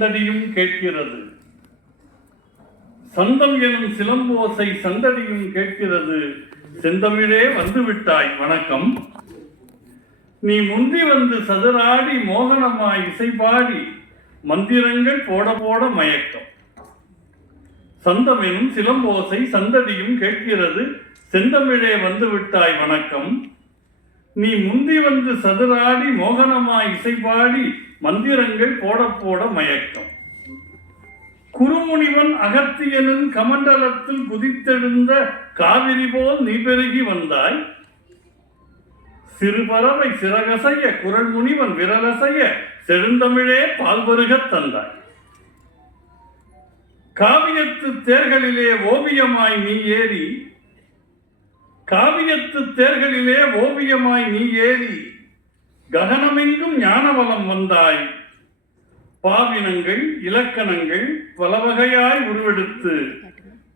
சந்தடியும் கேட்கிறது. சந்தம் எனும் சிலம்போசை சந்தடியும் கேட்கிறது. செந்தமிழே வந்து விட்டாய் வணக்கம். நீ முந்தி வந்து சதுராடி மோகனமாய் இசைபாடி மந்திரங்கள் போட போட மயக்கம். சந்தம் எனும் சிலம்போசை சந்தடியும் கேட்கிறது. செந்தமிழே வந்து விட்டாய் வணக்கம். நீ முந்தி வந்து சதுராடி மோகனமாய் இசைபாடி மந்திரங்கள் போட போட மயக்கம். குருமுனிவன் அகத்தியனின் கமண்டலத்தில் குதித்தெழுந்த காவிரி போல் நீ பெருகி வந்தாய். சிறுபறவை சிறகசைய குரல் முனிவன் விரலசைய செழுந்தமிழே பால்பருகத் தந்தாய். காவியத்து தேர்களிலே ஓவியமாய் நீ ஏறி காவியத்து தேர்களிலே ஓவியமாய் நீ ஏறி ககனமெங்கும் ஞானவலம் வந்தாய். பாவினங்கள் இலக்கணங்கள் பல வகையாய் உருவெடுத்து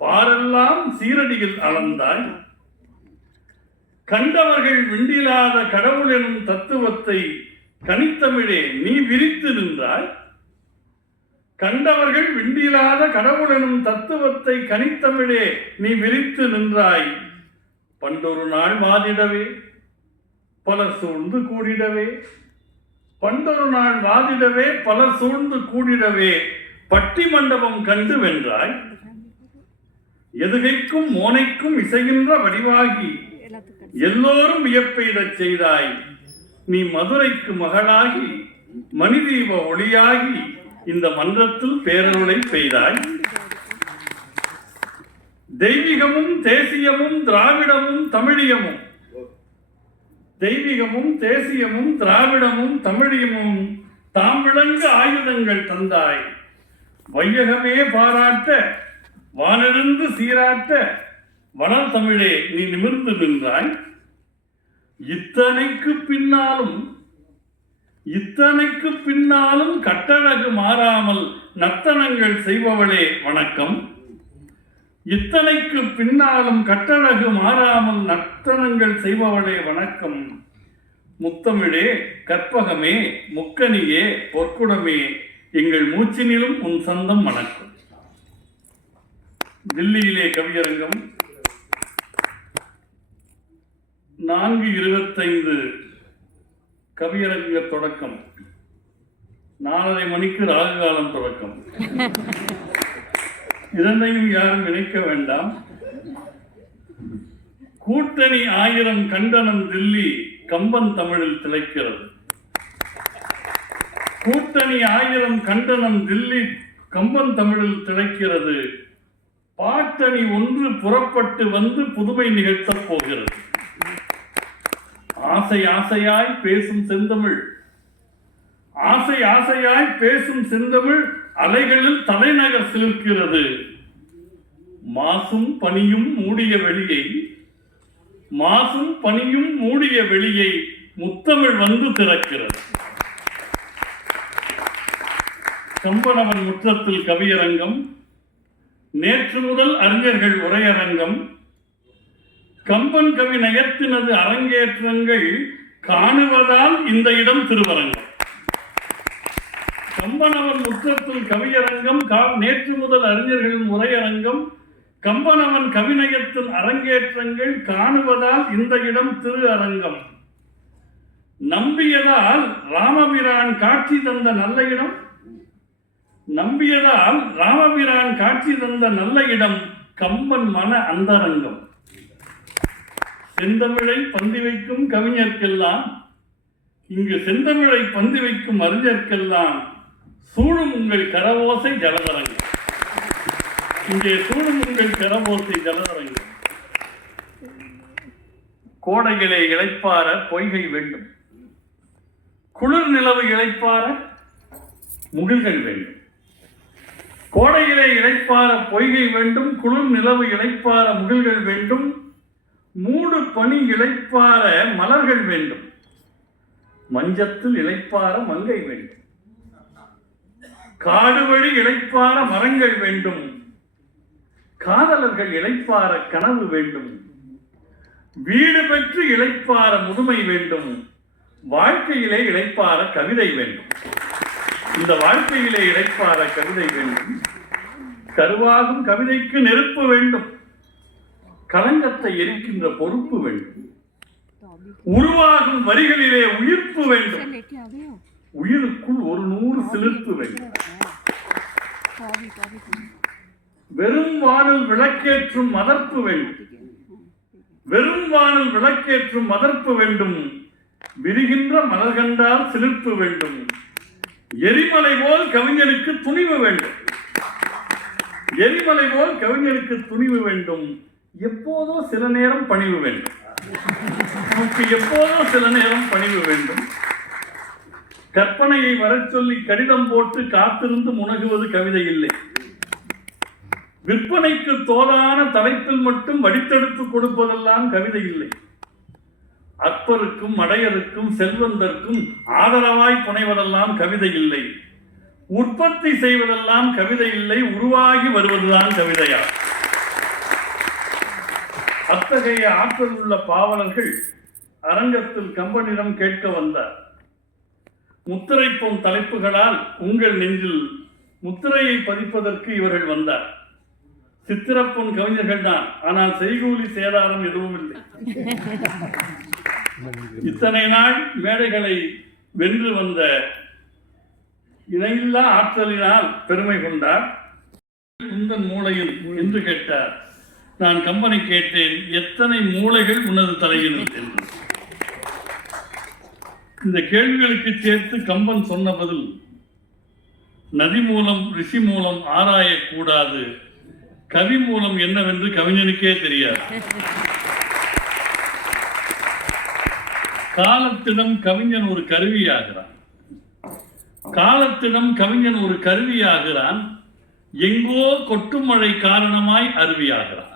பாரெல்லாம் சீரடியில் அளந்தாய். கண்டவர்கள் விண்டிலாத கடவுள் எனும் தத்துவத்தை கனித்தமிழே நீ விரித்து நின்றாய். கண்டவர்கள் விண்டிலாத கடவுள் எனும் தத்துவத்தை கனித்தமிழே நீ விரித்து நின்றாய். பண்டொரு நாள் வாதிடவே. பலர் சூழ்ந்து கூடிடவே. பண்டொரு நாள் வாதிடவே பலர் சூழ்ந்து கூடிடவே. பட்டி மண்டபம் கண்டு வென்றாய். எதுகைக்கும் மோனைக்கும் இசைகின்ற வடிவாகி. எல்லோரும் வியப்பெய்தச் செய்தாய். நீ மதுரைக்கு மகளாகி. மணிதீப ஒளியாகி. இந்த மன்றத்தில் பேரருளை பெய்தாய். தெய்வீகமும் தேசியமும் திராவிடமும் தமிழியமும் தெய்வீகமும் தேசியமும் திராவிடமும் தமிழியமும் தாம் விளங்கு ஆயுதங்கள் தந்தாய். வையகமே பாராட்ட வானிருந்து சீராட்ட வளர் தமிழே நீ நிமிர்ந்து நின்றாய். இத்தனைக்கு பின்னாலும் இத்தனைக்கு பின்னாலும் கட்டழகு மாறாமல் நர்த்தனங்கள் செய்பவளே வணக்கம். இத்தனைக்கு பின்னாலும் கட்டழகு மாறாமல் நர்த்தனங்கள் செய்பவளே வணக்கம். முத்தமிழே கற்பகமே முக்கனியே பொற்குடமே எங்கள் மூச்சினிலும் உன் சந்தம் வணக்கம். தில்லியிலே கவியரங்கம். நான்கு இருபத்தைந்து கவியரங்க தொடக்கம். நாலரை மணிக்கு ராகு காலம் தொடக்கம். இரண்டையும் யாரும் இணைக்க வேண்டாம். கூட்டணி ஆயிரம் கண்டனம் தில்லி கம்பன் தமிழில் திளைக்கிறது. கூட்டணி ஆயிரம் கண்டனம் தில்லி கம்பன் தமிழில் திளைக்கிறது. பாட்டணி ஒன்று புறப்பட்டு வந்து புதுமை நிகழ்த்தப் போகிறது. ஆசை ஆசையாய் பேசும் செந்தமிழ். ஆசை ஆசையாய் பேசும் செந்தமிழ் அலைகளில் தலைநகர் சிலிர்க்கிறது. மாசும் பனியும் மூடிய வெளியை மாசும் பனியும் மூடிய வெளியை முத்தமிழ் வந்து திறக்கிறது. கம்பனவன் முற்றத்தில் கவியரங்கம் நேற்று முதல் அறிஞர்கள் உரையரங்கம் கம்பன் கவி நயத்தினது அரங்கேற்றங்கள் காணுவதால் இந்த இடம் திருவரங்கம். கம்பனவன் முற்றத்தில் கவியரங்கம் நேற்று முதல் அறிஞர்களின் உரையரங்கம் கம்பனவன் கவிநயத்தின் அரங்கேற்றங்கள் காணுவதால் இந்த இடம் திரு அரங்கம். நம்பியதால் ராமபிரான் காட்சி தந்த நல்ல இடம். நம்பியதால் ராமபிரான் காட்சி தந்த நல்ல இடம் கம்பன் மன அந்தரங்கம். செந்தமிழை பந்தி வைக்கும் கவிஞர்க்கெல்லாம் இங்கு செந்தமிழை பந்தி வைக்கும் அறிஞர்க்கெல்லாம் சூழும் உங்கள் கரவோசை ஜலதரங்கம் இங்கே சூழும் உங்கள் கரவோசை ஜலதரங்கம் கோடைகளை இளைப்பார பொய்கை வேண்டும். குளிர் நிலவு இளைப்பார முகில்கள் வேண்டும். கோடையிலே இளைப்பார பொய்கை வேண்டும். குளிர் நிலவு இளைப்பார முகில்கள் வேண்டும். மூடு பனி இளைப்பார மலர்கள் வேண்டும். மஞ்சத்தில் இளைப்பார மங்கை வேண்டும். காடு வழி இழைப்பார மரங்கள் வேண்டும். காதலர்கள் இழைப்பார கனவு வேண்டும். வீடு பெற்று இழைப்பார முதுமை வேண்டும். வாழ்க்கையிலே இழைப்பார கவிதை வேண்டும். இந்த வாழ்க்கையிலே இழைப்பார கவிதை வேண்டும். கருவாகும் கவிதைக்கு நெருப்பு வேண்டும். களங்கத்தை எரிக்கின்ற பொறுப்பு வேண்டும். உருவாகும் வரிகளிலே உயிர்ப்பு வேண்டும். உயிருக்குள் ஒரு நூறு செலுத்து வேண்டும். வெறும் வானில் விளக்கேற்றும் மதர்ப்பு வேண்டும். வெறும் வானில் விளக்கேற்றும் மதர்ப்பு வேண்டும். விரிகின்ற மலர் கண்டால் சிலிர்ப்பு வேண்டும். எரிமலை போல் கவிஞனுக்கு துணிவு வேண்டும். எரிமலை போல் கவிஞனுக்கு துணிவு வேண்டும். எப்போதோ சில நேரம் பணிவு வேண்டும். நமக்கு எப்போதோ சில நேரம் பணிவு வேண்டும். கற்பனையை வரச் சொல்லி கடிதம் போட்டு காத்திருந்து முனகுவது கவிதை இல்லை விற்பனைக்கு தோதான தலைப்பில் மட்டும் வடித்தெடுத்து கொடுப்பதெல்லாம் கவிதை இல்லை அற்பருக்கும் அடையருக்கும் செல்வந்தர்க்கும் ஆதரவாய் புனைவதெல்லாம் கவிதை இல்லை உற்பத்தி செய்வதெல்லாம் கவிதை இல்லை உருவாகி வருவதுதான் கவிதையா? அத்தகைய ஆற்றல் உள்ள பாவலர்கள் அரங்கத்தில் கம்பனிடம் கேட்க வந்தார். முத்திரைப்போம் தலைப்புகளால் உங்கள் நெஞ்சில் முத்திரையை பதிப்பதற்கு இவர்கள் வந்தார். சித்திரப்பொன் கவிஞர்கள் தான். ஆனால் செய்கூலி சேதாரம் எதுவும் இல்லை. இத்தனை நாள் மேடைகளை வென்று வந்த இணையில்லா ஆற்றலினால் பெருமை கொண்டார். உந்தன் மூளையில் என்று கேட்டார். நான் கம்பனை கேட்டேன் எத்தனை மூளைகள் உனது தலையில் என்று. இந்த கேள்விகளுக்கு சேர்த்து கம்பன் சொன்ன பதில் நதி மூலம் ரிஷி மூலம் ஆராயக்கூடாது. கவி மூலம் என்னவென்று கவிஞனுக்கே தெரியாது. காலத்திடம் கவிஞன் ஒரு கருவியாகிறான். காலத்திடம் கவிஞன் ஒரு கருவியாகிறான். எங்கோ கொட்டுமழை காரணமாய் அருவியாகிறான்.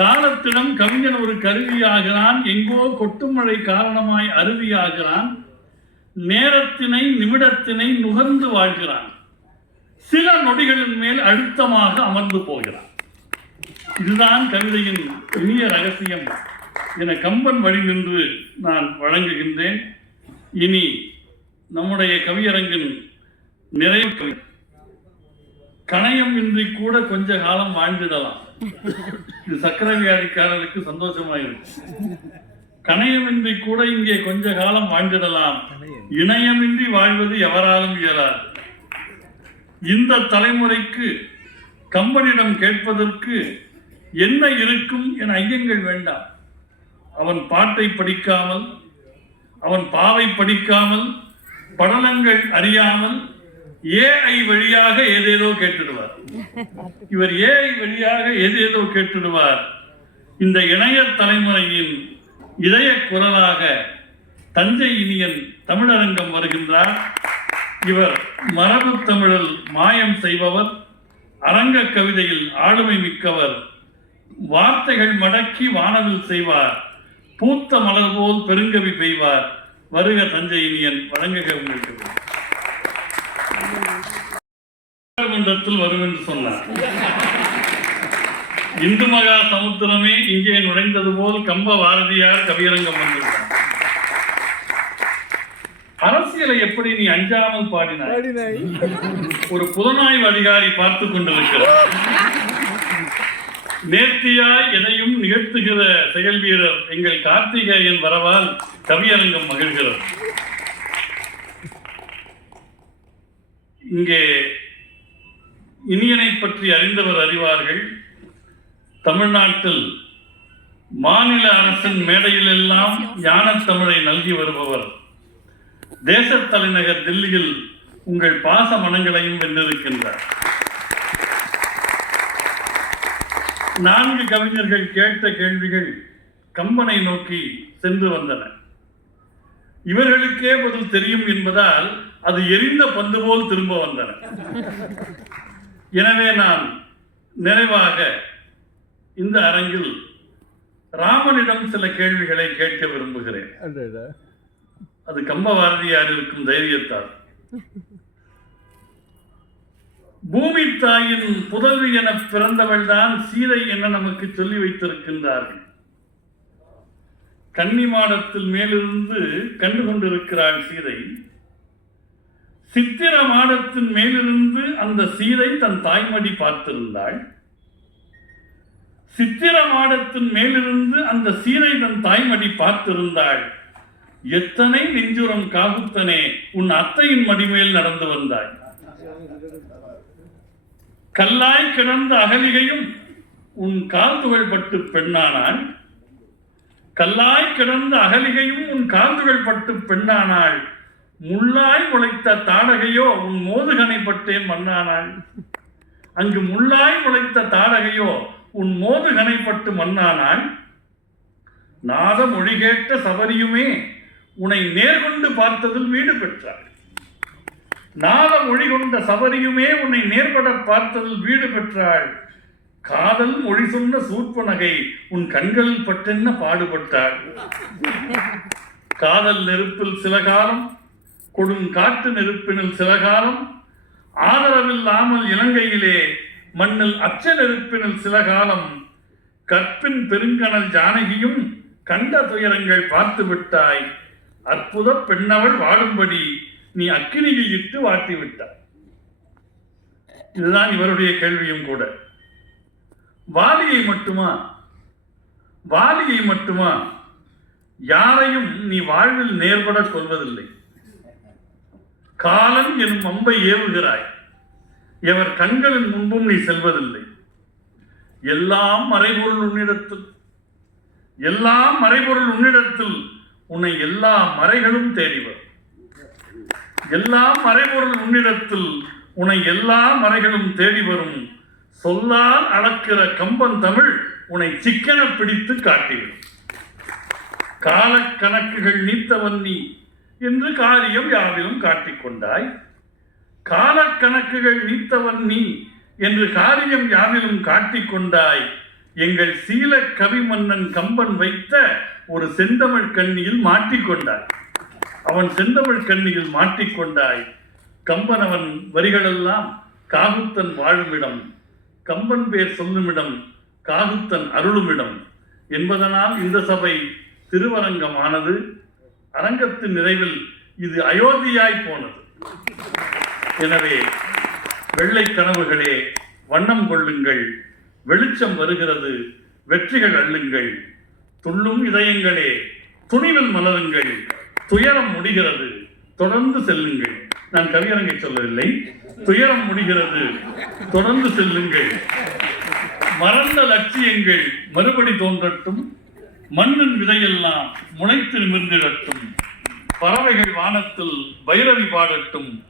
காலத்திடம் கவிஞன் ஒரு கருவியாகிறான் எங்கோ கொட்டுமழை காரணமாய் அருவியாகிறான் நேரத்தினை நிமிடத்தினை நுகர்ந்து வாழ்கிறான். சில நொடிகளின் மேல் அழுத்தமாக அமர்ந்து போகிறான். இதுதான் கவிதையின் இனிய ரகசியம் என கம்பன் வழி நின்று நான் வழங்குகின்றேன். இனி நம்முடைய கவியரங்கின் நிறைவு கணையம் இன்றி கூட கொஞ்ச காலம் வாழ்ந்திடலாம். இது சக்கரை வியாதிக்காரருக்கு சந்தோஷமாயிருக்கு கணையமின்றி கூட இங்கே கொஞ்ச காலம் வாழ்ந்திடலாம். இணையமின்றி வாழ்வது எவராலும் இயலாது. இந்த தலைமுறைக்கு கம்பனிடம் கேட்பதற்கு என்ன இருக்கும் என ஐயங்கள் வேண்டாம். அவன் பாட்டை படிக்காமல் அவன் பாவை படிக்காமல் படலங்கள் அறியாமல் ஏஐ வழியாக ஏதேதோ கேட்டுடுவார். இவர் ஏஐ வழியாக ஏதேதோ கேட்டுடுவார். இந்த இணைய தலைமுறையின் இதய குரலாக தஞ்சை இனியன் தமிழரங்கம் வருகின்றார். இவர் மரபு தமிழில் மாயம் செய்பவர் அரங்க கவிதையில் ஆளுமை மிக்கவர் வார்த்தைகள் மடக்கி வானவில் செய்வார் பூத்த மலர் போல் பெருங்கவி பெய்வார். வருக தஞ்சை இனியன் வழங்குக உங்களுக்கு. மன்றத்தில் வரும் என்று சொன்னார். இந்து மகா சமுத்திரமே இங்கே நுழைந்தது போல் கம்ப பாரதியார் கவியரங்கம் வந்திருந்தார் அரசியலை எப்படி நீ அஞ்சாமல் பாடினாய்? ஒரு புலனாய்வு அதிகாரி பார்த்து கொண்டிருக்கிறார். நேர்த்தியாய் எதையும் நிகழ்த்துகிற செயல் வீரர் எங்கள் கார்த்திகேயன் வரவால் கவியரங்கம் மகிழ்கிறது. இங்கே இனியனை பற்றி அறிந்தவர் அறிவார்கள். தமிழ்நாட்டில் மாநில அரசின் மேடையிலெல்லாம் யான தமிழை நல்கி வருபவர். தேச தலைநகர் தில்லியில் உங்கள் பாச மனங்களையும் வென்றிருக்கின்றார். நான்கு கவிஞர்கள் கேட்ட கேள்விகள் கம்பனை நோக்கி சென்று வந்தன. இவர்களுக்கே பதில் தெரியும் என்பதால் அது எரிந்த பந்து போல் திரும்ப வந்தன. எனவே நான் நிறைவாக இந்த அரங்கில் ராமனிடம் சில கேள்விகளை கேட்க விரும்புகிறேன். அது கம்ப பாரதியார் இருக்கும் தைரியத்தால். பூமி தாயின் புதல்வி என பிறந்தவள் தான் சீதை என நமக்கு சொல்லி வைத்திருக்கின்றார்கள். கன்னி மாடத்தில் மேலிருந்து கண்டு கொண்டிருக்கிறாள் சீதை. சித்திர மாடத்தின் மேலிருந்து அந்த சீதை தன் தாய்மடி பார்த்திருந்தாள். சித்திர மாடத்தின் மேலிருந்து அந்த சீதை தன் தாய்மடி பார்த்திருந்தாள். எத்தனை நெஞ்சுரம் காகுத்தனே உன் அத்தையின் மடிமேல் நடந்து வந்தாய். கல்லாய் கிடந்த அகலிகையும் உன் கால் பட்டு பெண்ணானாள். கல்லாய் கிடந்த அகலிகையும் உன் கால்துகள் பட்டு பெண்ணானாள். முள்ளாய் உழைத்த தாடகையோ உன் மோதுகனை பட்டேன் மன்னானாள் அங்கு முள்ளாய் உழைத்த தாடகையோ உன் மோதுகனை பட்டு மன்னானாள் நாத மொழி கேட்ட சபரியுமே உன்னை நேர்கொண்டு பார்த்ததில் வீடு பெற்றாள் நாத மொழி கொண்ட சபரியுமே உன்னை நேர்பட பார்த்ததில் வீடு பெற்றாள் காதல் மொழி சொன்ன சூர்ப்பனகை உன் கண்களில் பட்டென்ன பாடுபட்டாள் காதல் நெருப்பில் சில காலம் கொடும் நெருப்பினில் சில காலம் ஆதரவில்லாமல் இலங்கையிலே மண்ணில் அச்ச நெருப்பினில் சில காலம் கற்பின் பெருங்கணல் ஜானகியும் கண்ட துயரங்கள் பார்த்து விட்டாய். அற்புத பெண்ணவள் வாழும்படி நீ அக்கினியில் இட்டு வாட்டி விட்டாய். இதுதான் இவருடைய கேள்வியும் கூட. வாலியை மட்டுமா? வாலியை மட்டுமா? யாரையும் நீ வாழ்வில் நேர்பட கொள்வதில்லை. காலன் எனும் அம்பை ஏவுகிறாய். எவர் கண்களின் முன்பும் நீ செல்வதில்லை. எல்லாம் மறைபொருள் உன்னிடத்தில் எல்லாம் மறைபொருள் உன்னிடத்தில் உன்னை எல்லா மறைகளும் தேடி வரும். எல்லாம் மறைபொருள் உன்னிடத்தில் உன்னை எல்லா மறைகளும் தேடி வரும். சொல்லால் அளக்கிற கம்பன் தமிழ் உன்னை சிக்கன பிடித்து காட்டிவிடும். காலக்கணக்குகள் நீத்தவன் நீ என்று காரியம் யாவிலும் காட்டிக்கொண்டாய். காலக்கணக்குகள் நீத்தவன் நீ என்று காரியம் யாவிலும் காட்டிக்கொண்டாய். எங்கள் சீல கவி மன்னன் கம்பன் வைத்த ஒரு செந்தமிழ் கண்ணியில் மாட்டிக்கொண்டாய். அவன் செந்தமிழ் கண்ணியில் மாட்டிக்கொண்டாய். கம்பன் அவன் வரிகளெல்லாம் காகுத்தன் வாழுமிடம். கம்பன் பேர் சொல்லுமிடம் காகுத்தன் அருளுமிடம். என்பதனால் இந்த சபை திருவரங்கமானது. அரங்கத்தின் நிறைவில் இது அயோத்தியாய் போனது. எனவே வெள்ளை கனவுகளே வண்ணம் கொள்ளுங்கள் வெளிச்சம் வருகிறது வெற்றிகள் அள்ளுங்கள். துள்ளும் இதயங்களே துணிவில் மலருங்கள் துயரம் முடிகிறது தொடர்ந்து செல்லுங்கள். நான் கவியரங்கை சொல்லவில்லை. துயரம் முடிகிறது தொடர்ந்து செல்லுங்கள். மறந்த லட்சியங்கள் மறுபடி தோன்றட்டும். மண்ணின் விதையெல்லாம் முளைத்து நிமிர்ந்திடட்டும். பறவைகள் வானத்தில் பைரவி பாடட்டும்.